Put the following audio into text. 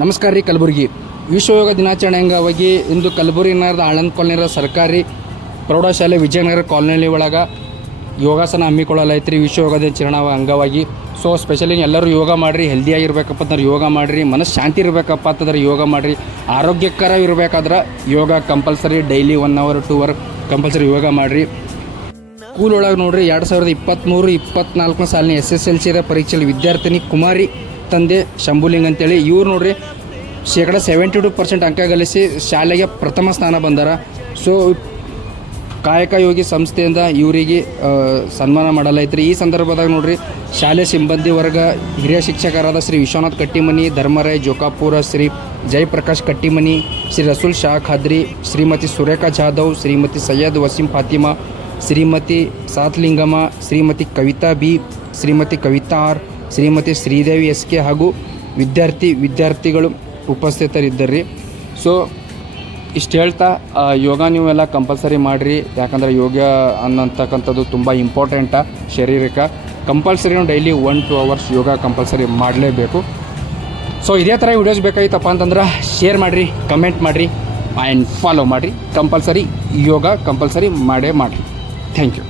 ನಮಸ್ಕಾರ ರೀ. ಕಲಬುರಗಿ ವಿಶ್ವ ಯೋಗ ದಿನಾಚರಣೆ ಅಂಗವಾಗಿ ಇಂದು ಕಲಬುರಗಿ ನಗರದ ಆಳಂದ ಕಾಲೋನಿಯ ಸರ್ಕಾರಿ ಪ್ರೌಢಶಾಲೆ ವಿಜಯನಗರ ಕಾಲೋನಿ ಒಳಗೆ ಯೋಗಾಸನ ಹಮ್ಮಿಕೊಳ್ಳಲೈತ್ರಿ. ವಿಶ್ವ ಯೋಗ ದಿನಾಚರಣೆ ಅಂಗವಾಗಿ ಸ್ಪೆಷಲಿ ಎಲ್ಲರೂ ಯೋಗ ಮಾಡಿರಿ. ಹೆಲ್ದಿಯಾಗಿರ್ಬೇಕಪ್ಪ ಅಂತಂದ್ರೆ ಯೋಗ ಮಾಡಿರಿ. ಮನಸ್ಸು ಶಾಂತಿ ಇರಬೇಕಪ್ಪ ಅಂತಂದ್ರೆ ಯೋಗ ಮಾಡಿರಿ. ಆರೋಗ್ಯಕರ ಇರಬೇಕಾದ್ರೆ ಯೋಗ compulsory daily 1 hour 2 hour compulsory ಯೋಗ ಮಾಡಿರಿ. ಸ್ಕೂಲ್ ಒಳಗೆ ನೋಡಿರಿ 2023-24 ಸಾಲಿನ SSLC ಪರೀಕ್ಷೆಯಲ್ಲಿ ವಿದ್ಯಾರ್ಥಿನಿ ಕುಮಾರಿ ತಂದೆ ಶಂಭುಲಿಂಗ್ ಅಂತೇಳಿ ಇವ್ರು ನೋಡ್ರಿ 72% ಅಂಕ ಗಳಿಸಿ ಶಾಲೆಗೆ ಪ್ರಥಮ ಸ್ಥಾನ ಬಂದಾರ. ಕಾಯಕ ಯೋಗಿ ಸಂಸ್ಥೆಯಿಂದ ಇವರಿಗೆ ಸನ್ಮಾನ ಮಾಡಲೈತ್ರಿ. ಈ ಸಂದರ್ಭದಾಗ ನೋಡ್ರಿ ಶಾಲೆ ಸಿಬ್ಬಂದಿ ವರ್ಗ ಹಿರಿಯ ಶಿಕ್ಷಕರಾದ Shri Vishwanath Kattimani, Dharmaray Jokapura, Shri Jayaprakash Kattimani, Shri Rasool Shah Khadri, Shrimati Surekha Jadhav, Shrimati Syed Waseem Fatima, Shrimati Satlingamma, Shrimati Kavita B, Shrimati Kavita R, Shrimati Shridevi SK ಹಾಗೂ ವಿದ್ಯಾರ್ಥಿಗಳು ಉಪಸ್ಥಿತರಿದ್ದರ್ರಿ. ಇಷ್ಟು ಹೇಳ್ತಾ ಯೋಗ ನೀವೆಲ್ಲ ಕಂಪಲ್ಸರಿ ಮಾಡಿರಿ. ಯಾಕಂದರೆ ಯೋಗ ಅನ್ನೋಂತಕ್ಕಂಥದ್ದು ತುಂಬ ಇಂಪಾರ್ಟೆಂಟ ಶರೀರಕ್ಕೆ. ಕಂಪಲ್ಸರಿ ಡೈಲಿ 1-2 hours ಯೋಗ ಕಂಪಲ್ಸರಿ ಮಾಡಲೇಬೇಕು. ಇದೇ ಥರ ವಿಡಿಯೋಸ್ ಬೇಕಾಗಿತ್ತಪ್ಪ ಅಂತಂದ್ರೆ ಶೇರ್ ಮಾಡಿರಿ, ಕಮೆಂಟ್ ಮಾಡಿರಿ ಆ್ಯಂಡ್ ಫಾಲೋ ಮಾಡಿರಿ. ಕಂಪಲ್ಸರಿ ಯೋಗ ಕಂಪಲ್ಸರಿ ಮಾಡಿರಿ. Thank you.